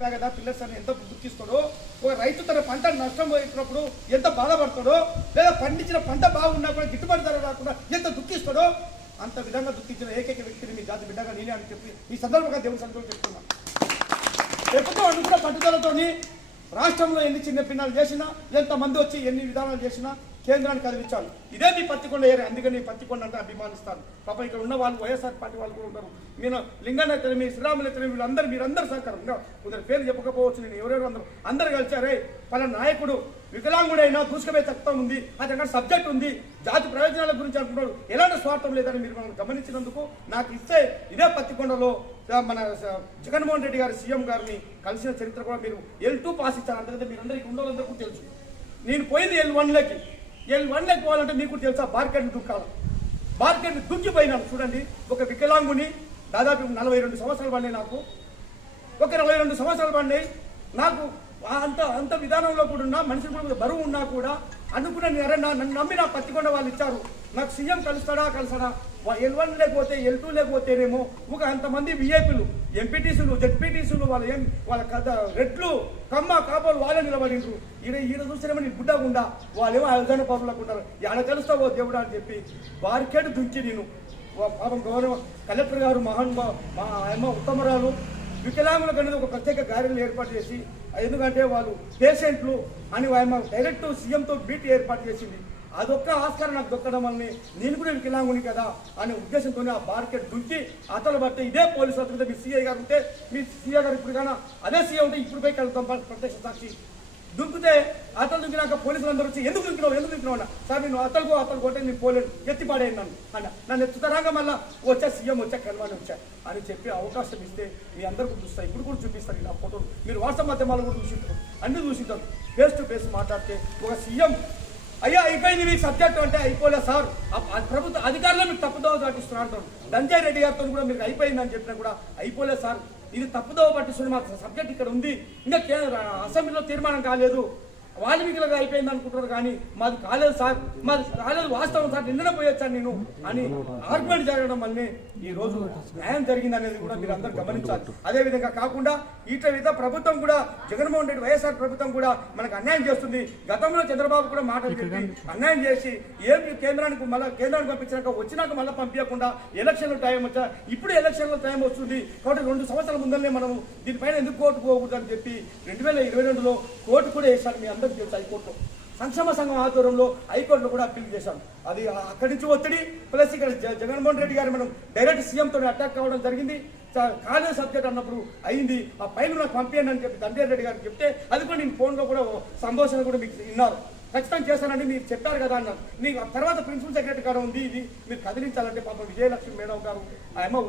చెప్పా కదా, పిల్లర్స్ అని ఎంత దుఃఖిస్తాడో, ఒక రైతు తన పంట నష్టం పోయినప్పుడు ఎంత బాధపడతాడో, లేదా పండించిన పంట బాగున్నా కూడా గిట్టుబాటు ధర రాకుండా ఎంత దుఃఖిస్తాడో, అంత విధంగా దుఃఖించిన ఏకైక వ్యక్తిని మీ జాతి బిడ్డగా నేనే అని చెప్పి ఈ సందర్భంగా దేవుని సంతోషం చెప్తున్నా. ప్రభుత్వం అనుకున్న పట్టుదలతోని రాష్ట్రంలో ఎన్ని చిన్న పిన్నలు చేసినా, ఎంతమంది వచ్చి ఎన్ని విధానాలు చేసినా కేంద్రాన్ని కదిలించాలి. ఇదే మీ పత్తికొండ ఏరియా, అందుకని పత్తికొండ అంటే అభిమానిస్తాను. పాపం ఇక్కడ ఉన్న వాళ్ళు వైఎస్ఆర్ పార్టీ వాళ్ళు కూడా ఉన్నారు. మీరు లింగన్న అయితే మీ శ్రీరాములు అయితే వీళ్ళందరూ మీరందరూ సహకారం. కొందరు పేరు చెప్పకపోవచ్చు, నేను ఎవరెవరు అందరూ కలిసారే. పలానా నాయకుడు వికలాంగుడైనా దూసుకుపోయే తత్వం ఉంది, అది అక్కడ సబ్జెక్ట్ ఉంది, జాతి ప్రయోజనాల గురించి అంటున్నాడు, ఎలాంటి స్వార్థం లేదని మీరు మనం గమనించినందుకు నాకు ఇస్తే ఇదే పత్తికొండలో మన జగన్మోహన్ రెడ్డి గారు సీఎం గారిని కలిసిన చరిత్ర కూడా మీరు L2 పాస్ ఇచ్చారు. అంతకంటే మీరందరికీ ఉండవాలందరికీ తెలుసు. నేను పోయింది L1లోకి పోవాలంటే మీకు తెలుసా, బార్కెట్ని దుక్కాలి. బార్కెట్ని దుక్కిపోయినాను. చూడండి, ఒక వికలాంగుని దాదాపు 42 సంవత్సరాలు పడినాయి నాకు. ఒక 42 సంవత్సరాలు పడినాయి నాకు. అంత విధానంలో కూడా ఉన్నా, మనిషి కూడా బరువు ఉన్నా కూడా అనుకున్న నన్ను నమ్మి నా పత్తికొండ వాళ్ళు ఇచ్చారు. నాకు సీఎం కలుస్తాడా L1 లేకపోతే L2 లేకపోతేనేమో ఒక అంతమంది విఐపీలు, ఎంపీటీసీలు, జెడ్పీటీసీలు వాళ్ళ కథ రెడ్లు కమ్మ కాపాలు వాళ్ళే నిలబడిండ్రు. ఈడ చూసినేమో నీ గుడ్డగుండా వాళ్ళేమో అయోజన పరులకు ఉన్నారు. ఆడ కలుస్తావో దేవుడా అని చెప్పి బార్కెట్ దుంచి నేను పాపం గౌరవ కలెక్టర్ గారు ఉత్తమరాలు వికలాంగులకు అనేది ఒక ప్రత్యేక గార్డెన్లు ఏర్పాటు చేసి, ఎందుకంటే వాళ్ళు పేషెంట్లు అని డైరెక్ట్ సీఎంతో మీట్ ఏర్పాటు చేసింది. అదొక్క ఆస్కారం నాకు దొక్కడం వల్ల నేను కూడా వికలాంగుని కదా అనే ఉద్దేశంతో ఆ బార్కెట్ దుంచి అతలు పడితే ఇదే పోలీసు అతను మీ సీఐ గారు ఉంటే, మీ సీఐ గారు ఇప్పుడు కానీ అదే సీఐ ఉంటే ఇప్పుడు పోయి కలుగుతాం ప్రత్యక్ష సాక్షి. దుంకితే అతలు దుంకినాక పోలీసులు అందరూ వచ్చి ఎందుకు దుంకినావు అన్న, సార్ నేను అతలు కొట్టే నేను పోలేను, ఎత్తిపాడేయండి నన్ను ఎత్తుతరాగా మళ్ళీ వచ్చా సీఎం వచ్చా కలవాణి వచ్చా అని చెప్పి అవకాశం ఇస్తే మీ అందరికీ చూస్తారు. ఇప్పుడు కూడా చూపిస్తారు ఇలా ఫోటోలు, మీరు వాట్సాప్ మాధ్యమాలు కూడా చూసింటారు, అన్ని చూసింటారు. ఫేస్ టు ఫేస్ మాట్లాడితే ఒక సీఎం అయ్యా అయిపోయింది మీకు సబ్జెక్ట్ అంటే అయిపోలే సార్, ప్రభుత్వ అధికారులు మీకు తప్పుదోవ పట్టిస్తున్నారు అంటారు. దంజయ్ రెడ్డి గారితో కూడా మీకు అయిపోయిందని చెప్పినా కూడా అయిపోలే సార్, ఇది తప్పుదోవ పట్టిస్తుంది, మా సబ్జెక్ట్ ఇక్కడ ఉంది, ఇంకా అసెంబ్లీలో తీర్మానం కాలేదు, వాల్మీకిలుగా అయిపోయింది అనుకుంటారు కానీ మాది కాలేదు సార్, మాది కాలేదు వాస్తవం సార్, నిన్ననే పోయొచ్చాను నేను అని ఆర్గ్యుమెంట్ జరగడం వల్లనే ఈ రోజు న్యాయం జరిగింది అనేది కూడా మీరు అందరూ గమనించాలి. అదేవిధంగా కాకుండా ఇట్లా ప్రభుత్వం కూడా జగన్మోహన్ రెడ్డి వైఎస్ఆర్ ప్రభుత్వం కూడా మనకు అన్యాయం చేస్తుంది. గతంలో చంద్రబాబు కూడా మాటలు చెప్పి అన్యాయం చేసి కేంద్రానికి పంపించినాక వచ్చినాక మళ్ళీ పంపించకుండా ఎలక్షన్ల టైం వచ్చా, ఇప్పుడు ఎలక్షన్ల టైం వస్తుంది కాబట్టి 2 సంవత్సరాల ముందరనే మనం దీనిపైన ఎందుకు కోర్టు పోకూడదు అని చెప్పి 2022లో కోర్టు కూడా వేశారు. మీ అందరూ తెలుసు, హైకోర్టులో సంక్షేమ సంఘం ఆధ్వర్యంలో హైకోర్టులో కూడా అప్పీల్ చేశాను. అది అక్కడి నుంచి ఒత్తిడి ప్లస్ ఇక్కడ జగన్మోహన్ రెడ్డి గారు మనం డైరెక్ట్ సీఎంతో అటాక్ కావడం జరిగింది. కాలేజ్ సబ్జెక్ట్ అన్నప్పుడు అయింది, ఆ పైన నాకు పంపించండి అని చెప్పి దంజయ్ రెడ్డి గారికి చెప్తే అది కూడా నేను ఫోన్లో కూడా సంభాషణ కూడా మీకు విన్నారు. ఖచ్చితంగా చేస్తానండి మీరు చెప్పారు కదా అన్నారు. నీకు తర్వాత ప్రిన్సిపల్ సెక్రటరీ గారు ఉంది, ఇది మీరు కదిలించాలంటే పాపం విజయలక్ష్మి మేడం గారు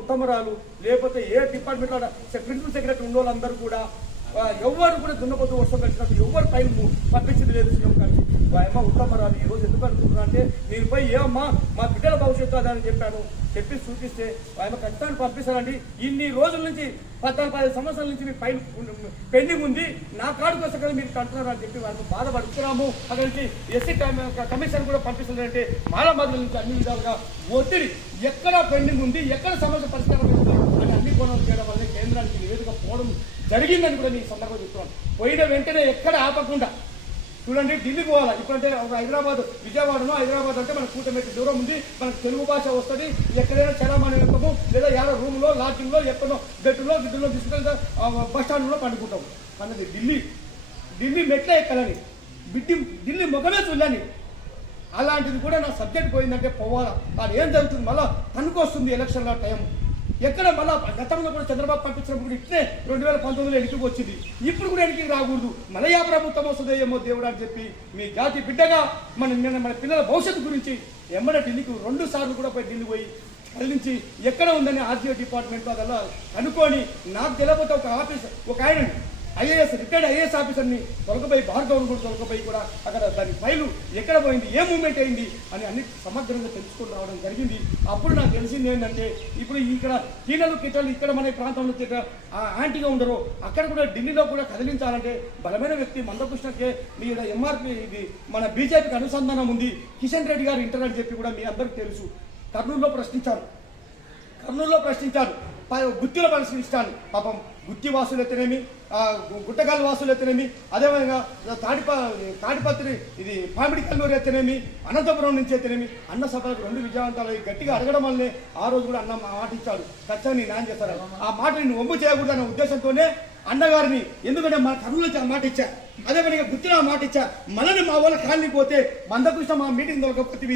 ఉత్తమరాలు లేకపోతే ఏ డిపార్ట్మెంట్లో ప్రిన్సిపల్ సెక్రటరీ ఉన్న వాళ్ళందరూ కూడా ఎవరు కూడా దున్నపోతూ వర్షం కలిసినట్టు ఎవరు పైన పంపించింది లేదు సీఎం గారికి. ఉత్తమరాలు ఈ రోజు ఎందుకు అనుకుంటున్నా అంటే నేను పోయి ఏమమ్మా మా బిడ్డల భవిష్యత్తు అదని చెప్పాను, చెప్పి చూపిస్తే ఆయన ఖచ్చితంగా పంపిస్తానండి. ఇన్ని రోజుల నుంచి 14-15 సంవత్సరాల నుంచి మీ పైన పెండింగ్ ఉంది, నా కార్డు కోసం కదా మీరు కంటున్నారు అని చెప్పి వాళ్ళని బాధపడుతున్నాము. అక్కడి నుంచి ఎస్సీ కమిషన్ కూడా పంపిస్తుందంటే మాలమాదుల నుంచి అన్ని విధాలుగా ఒత్తిడి, ఎక్కడ పెండింగ్ ఉంది, ఎక్కడ సమస్య పరిష్కారం అని అన్ని కోణాలు చేయడం వల్ల కేంద్రానికి నివేదిక పోవడం జరిగిందని కూడా నేను సందర్భంగా చెప్తున్నాను. పోయిన వెంటనే ఎక్కడ ఆపకుండా చూడండి, ఢిల్లీ పోవాలా. ఇప్పుడంటే హైదరాబాద్ విజయవాడలో హైదరాబాద్ అంటే మనకు కూటమికి దూరం ఉంది, మనకు తెలుగు భాష వస్తుంది, ఎక్కడైనా చలామణి వెళ్తాము, లేదా యారో రూమ్లో లాడ్జింగ్లో ఎక్కడో బెడ్లో తీసుకుంటే బస్ స్టాండ్లో పండుకుంటాము అన్నది. ఢిల్లీ మెట్లే ఎక్కాలని, ఢిల్లీ ముఖమే చూడాలని. అలాంటిది కూడా నా సబ్జెక్ట్ పోయిందంటే పోవాలా. అది ఏం జరుగుతుంది మళ్ళీ తనుకొస్తుంది ఎలక్షన్ల టైం. ఎక్కడ మళ్ళా గతంలో కూడా చంద్రబాబు పంపించినప్పుడు కూడా ఇట్లే 2019లో ఎన్నికకు వచ్చింది, ఇప్పుడు కూడా ఎన్నికకి రాకూడదు, మళ్ళీ ఆ ప్రభుత్వం వస్తుందో ఏమో దేవుడు అని చెప్పి మీ జాతి బిడ్డగా మన పిల్లల భవిష్యత్తు గురించి ఎమ్మడ ఢిల్లీకి 2 సార్లు కూడా పోయి ఢిల్లీ పోయి కలిసి ఎక్కడ ఉందని ఆర్టీఓ డిపార్ట్మెంట్లో అలా అనుకొని నాకు తెలియకపోతే ఒక ఆఫీస్ ఒక ఆయన రిటైర్డ్ ఐఏఎస్ ఆఫీసర్ని తొలకపోయి భార్గవన్ కూడా తొలకపోయి కూడా అక్కడ దాని ఫైలు ఎక్కడ పోయింది, ఏ మూవ్మెంట్ అయింది అని అన్ని సమగ్రంగా తెలుసుకొని రావడం జరిగింది. అప్పుడు నాకు తెలిసింది ఏంటంటే ఇప్పుడు ఇక్కడ కీలలు కిటలు ఇక్కడ మన ప్రాంతంలో యాంటీగా ఉండరు, అక్కడ కూడా ఢిల్లీలో కూడా కదిలించాలంటే బలమైన వ్యక్తి మందకృష్ణకే మీద ఎంఆర్పీ ఇది మన బీజేపీకి అనుసంధానం ఉంది. కిషన్ రెడ్డి గారు ఇంటర్ అని చెప్పి కూడా మీ అందరికీ తెలుసు. కర్నూలులో ప్రశ్నించారు, గుత్తిలో పరిశీలిస్తాను. పాపం గుత్తి వాసులు అయితేనేమి గుట్టగాల్ వాసులు అయితేనేమి, అదేవిధంగా తాడిపత్రి ఇది పామిడి కల్లూరు అయితేనేమి, అనంతపురం నుంచి అయితేనేమి అన్న సభలకు 2 విజయవంతాలు గట్టిగా అడగడం వల్లనే ఆ రోజు కూడా అన్న మాట ఇచ్చాడు, ఖచ్చితంగా నీ న్యాయం చేస్తారు. ఆ మాట నేను ఒమ్ము చేయకూడదనే ఉద్దేశంతోనే అన్నగారిని, ఎందుకంటే మా కర్నూలు మాట ఇచ్చా, అదేవిధంగా గుర్తున్న మాట ఇచ్చా, మనని మా వాళ్ళ కాలనీ పోతే మందకృష్ణ మా మీటింగ్ దొరకపోతే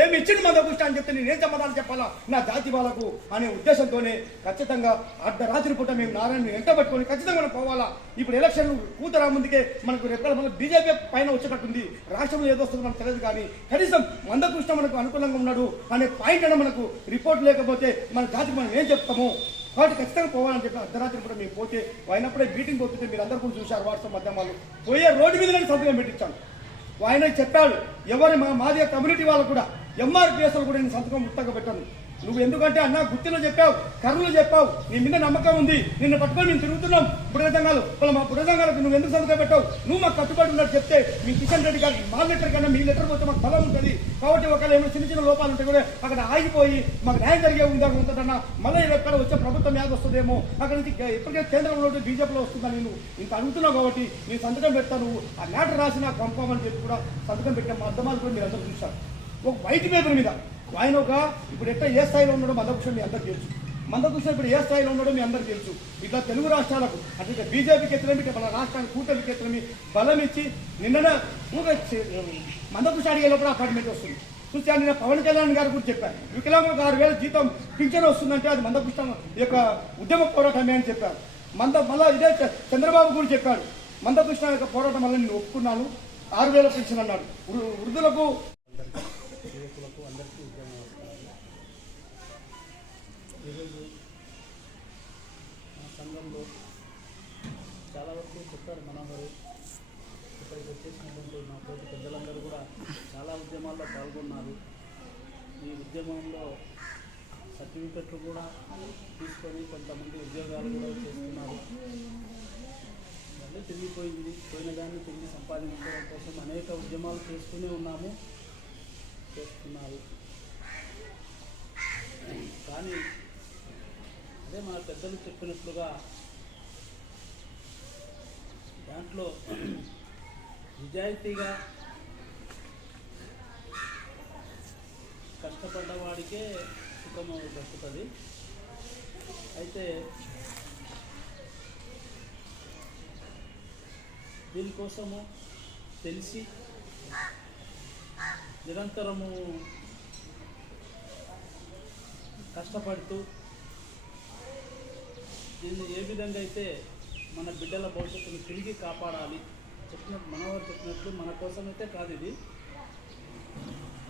ఏమి ఇచ్చింది మందకృష్ణ అని చెప్తే నేనేం సమాధానం చెప్పాలా నా జాతి వాళ్ళకు అనే ఉద్దేశంతోనే ఖచ్చితంగా అర్ధరాత్రి పూట మేము నారాయణ వెంట పట్టుకొని ఖచ్చితంగా మనం పోవాలా. ఇప్పుడు ఎలక్షన్ కూతురా ముందుకే మనకు రేపు మనకు బీజేపీ పైన వచ్చేటట్టుంది, రాష్ట్రంలో ఏదో వస్తుందో మనకు తెలియదు, కానీ కనీసం మందకృష్ణ మనకు అనుకూలంగా ఉన్నాడు అనే పాయింట్ అయినా మనకు రిపోర్ట్ లేకపోతే మన జాతికి మనం ఏం చెప్తాము. కాబట్టి ఖచ్చితంగా పోవాలని చెప్పి అర్ధరాత్రి కూడా మేము పోతే అయినప్పుడే మీటింగ్ పోతుంటే మీరు అందరూ కూడా చూశారు వాట్సాప్ మాధ్యమాలు, పోయే రోడ్డు మీద నేను సంతకం పెట్టించాను. ఆయన చెప్పాడు ఎవరి మాదిగ కమ్యూనిటీ వాళ్ళకు కూడా ఎంఆర్పిఎస్లు కూడా నేను సంతకం ముట్టగా పెట్టాను. నువ్వు ఎందుకంటే అన్న గుర్తులో చెప్పావు, కర్నూలు చెప్పావు, నీ మీద నమ్మకం ఉంది, నిన్ను పట్టుకొని మేము తిరుగుతున్నాం బుడగజంగాలు, మా బుడగజంగాలకు నువ్వు ఎందుకు సంతకం పెట్టావు, నువ్వు మాకు కట్టుబడి ఉన్నట్టు చెప్తే మీ కిషన్ రెడ్డి గారికి మా లెటర్ కన్నా మీ లెటర్ పోతే మాకు బలం ఉంటుంది. కాబట్టి ఒకవేళ ఏమైనా చిన్న చిన్న లోపాలు ఉంటే కూడా అక్కడ ఆగిపోయి మాకు న్యాయం జరిగే ఉంటుందన్నా, మళ్ళీ ఎక్కడ వచ్చే ప్రభుత్వం యాద వస్తుందేమో, అక్కడ నుంచి ఎప్పటికే కేంద్రంలో బీజేపీలో వస్తుందని నువ్వు ఇంత అడుగుతున్నావు కాబట్టి నేను సంతకం పెడతాను, ఆ మ్యాటర్ రాసి నాకు పంపమని చెప్పి కూడా సంతకం పెట్టాం. మా అర్థమాలు కూడా మీరు అందరూ చూశారు. ఒక వైట్ పేపర్ మీద ఆయన ఇప్పుడు ఎట్లా ఏ స్థాయిలో ఉన్నాడో మందకృష్ణ మీ అందరికీ తెలుసు, మందకృష్ణ ఇప్పుడు ఏ స్థాయిలో ఉన్నాడో మీ అందరికీ తెలుసు. ఇట్లా తెలుగు రాష్ట్రాలకు అంటే బీజేపీకి ఎత్తలేమి, మన రాష్ట్రానికి కూటమికి ఎత్తలేమి బలం ఇచ్చి నిన్న మందకృష్ణ అడిగేలోపల అపార్ట్మెంట్ వస్తుంది. చూస్తే నేను పవన్ కళ్యాణ్ గారు కూడా చెప్పారు, వికలాంగులకు 6,000 జీతం పింఛన్ వస్తుందంటే అది మందకృష్ణ యొక్క ఉద్యమ పోరాటమే అని చెప్పారు. మళ్ళా ఇదే చంద్రబాబు కూడా చెప్పాడు, మందకృష్ణ యొక్క పోరాటం వల్ల నేను ఒప్పుకున్నాను, 6,000 పింఛన్ అన్నాడు. వృద్ధులకు యువకులకు అందరికీ ఉద్యమ నమస్కారాలు. ఈరోజు మా సంఘంలో చాలా వరకు చెప్పారు మనోహరు, ఇక్కడికి వచ్చేసినటువంటి మా తోటి పెద్దలందరూ కూడా చాలా ఉద్యమాల్లో పాల్గొన్నారు. ఈ ఉద్యమంలో సర్టిఫికెట్లు కూడా తీసుకొని కొంతమంది ఉద్యోగాలు కూడా చేస్తున్నారు. అదే పోయిన దాన్ని తిరిగి సంపాదించుకోవడం కోసం అనేక ఉద్యమాలు చేస్తూనే చేస్తున్నారు. కానీ అదే మన పెద్దలు చెప్పినట్లుగా దాంట్లో నిజాయితీగా కష్టపడ్డవాడికే సుఖము దక్కుతుంది. అయితే దీనికోసము తెలిసి నిరంతరము కష్టపడుతూ దీన్ని ఏ విధంగా అయితే మన బిడ్డల భవిష్యత్తును తిరిగి కాపాడాలి మనవారు చెప్పినట్లు మన కోసం అయితే కాదు, ఇది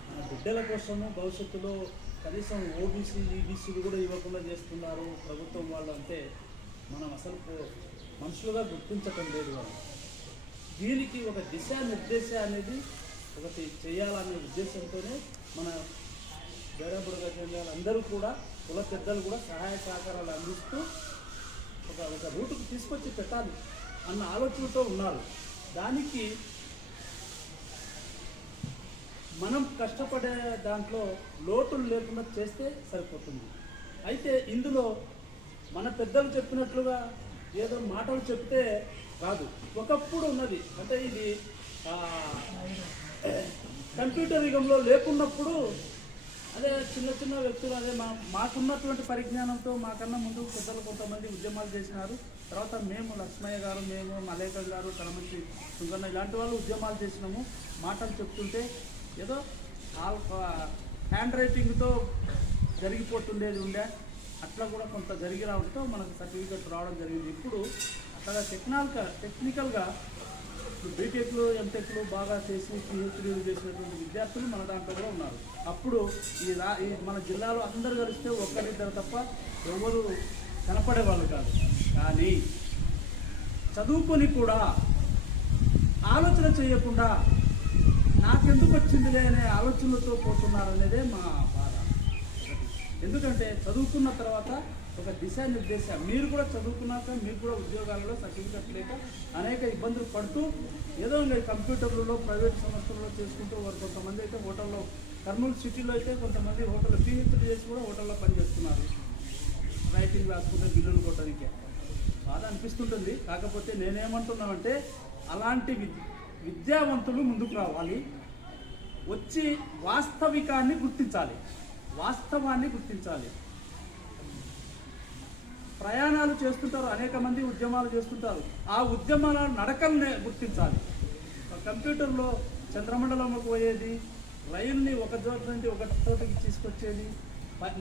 మన బిడ్డల కోసము భవిష్యత్తులో కనీసం ఓబీసీ ఈబీసీలు కూడా ఇవ్వకుండా చేస్తున్నారు ప్రభుత్వం వాళ్ళు అంటే మనం అసలు మనుషులుగా గుర్తించటం లేదు. వాళ్ళు దీనికి ఒక దిశానిర్దేశం అనేది ఒకటి చేయాలనే ఉద్దేశంతోనే మన బేరబుడగ కేంద్రాలు అందరూ కూడా కుల పెద్దలు కూడా సహాయ సహకారాలు అందిస్తూ ఒక రూటుకు తీసుకొచ్చి పెట్టాలి అన్న ఆలోచనతో ఉన్నారు. దానికి మనం కష్టపడే దాంట్లో లోటులు లేకుండా చేస్తే సరిపోతుంది. అయితే ఇందులో మన పెద్దలు చెప్పినట్లుగా ఏదో మాటలు చెప్తే కాదు, ఒకప్పుడు ఉన్నది. అంటే ఇది కంప్యూటర్ యుగంలో లేకున్నప్పుడు అదే చిన్న చిన్న వ్యక్తులు అదే మాకున్నటువంటి పరిజ్ఞానంతో మాకన్నా ముందు పెద్దలు కొంతమంది ఉద్యమాలు చేసినారు. తర్వాత మేము లక్ష్మయ్య గారు, మేము మలేకర్ గారు, కనమంచి సుందన్న ఇలాంటి వాళ్ళు ఉద్యమాలు చేసినాము. మాటలు చెప్తుంటే ఏదో హ్యాండ్ రైటింగ్తో జరిగిపోతుండేది ఉండే, అట్లా కూడా కొంత జరిగి రావడంతో మనకు సర్టిఫికెట్ రావడం జరిగింది. ఇప్పుడు అట్లా టెక్నికల్గా బీటెక్లు ఎంటెక్లు బాగా చేసి పిహెచ్డీలు చేసినటువంటి విద్యార్థులు మన దాంట్లో కూడా ఉన్నారు. అప్పుడు ఈ మన జిల్లాలో అందరూ కలిస్తే ఒక్కరిద్దరు తప్ప ఎవరు కనపడేవాళ్ళు కాదు. కానీ చదువుకొని కూడా ఆలోచన చేయకుండా నాకెందుకు వచ్చిందిలే అనే ఆలోచనలతో పోతున్నారనేదే మా బాధ. ఎందుకంటే చదువుకున్న తర్వాత ఒక దిశానిర్దేశం, మీరు కూడా చదువుకున్నాక మీరు కూడా ఉద్యోగాలలో సర్టిఫికెట్ లేక అనేక ఇబ్బందులు పడుతూ ఏదో ఇంకా కంప్యూటర్లలో ప్రైవేట్ సంస్థలలో చేసుకుంటూ వారు కొంతమంది అయితే హోటల్లో కర్నూలు సిటీలో అయితే కొంతమంది హోటల్లో పిహెచ్డీ చేసి కూడా హోటల్లో పనిచేస్తున్నారు, రైటింగ్ రాసుకుంటే బిల్లులు కొట్టడానికి. బాధ అనిపిస్తుంటుంది. కాకపోతే నేనేమంటున్నానంటే అలాంటి విద్యావంతులు ముందుకు రావాలి, వచ్చి వాస్తవికాన్ని గుర్తించాలి, వాస్తవాన్ని గుర్తించాలి. ప్రయాణాలు చేస్తుంటారు, అనేక మంది ఉద్యమాలు చేస్తుంటారు, ఆ ఉద్యమాల నడకల్ని గుర్తించాలి. కంప్యూటర్లో చంద్రమండలంలోకి పోయేది, రైల్ని ఒక చోట నుండి ఒక చోటకి తీసుకొచ్చేది,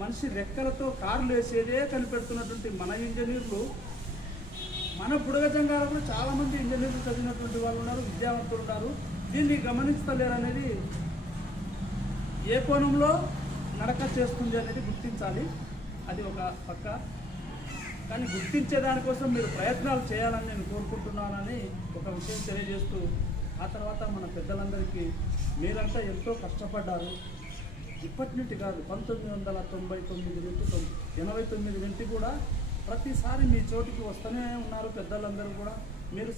మనిషి రెక్కలతో కార్లు వేసేదే కనిపెడుతున్నటువంటి మన ఇంజనీర్లు, మన బుడగజంగాలో కూడా చాలామంది ఇంజనీర్లు చదివినటువంటి వాళ్ళు ఉన్నారు, విద్యావంతులు ఉన్నారు. దీన్ని గమనిస్తలేరు అనేది, ఏ కోణంలో నడక చేస్తుంది అనేది గుర్తించాలి. అది ఒక పక్క. కానీ గుర్తించే దానికోసం మీరు ప్రయత్నాలు చేయాలని నేను కోరుకుంటున్నానని ఒక విషయం తెలియజేస్తూ, ఆ తర్వాత మన పెద్దలందరికీ మీరంతా ఎంతో కష్టపడ్డారు. ఇప్పటి నుండి కాదు, 1999 నుండి 89 నుండి కూడా ప్రతిసారి మీ చోటికి వస్తూనే ఉన్నారు పెద్దలందరూ కూడా. మీరు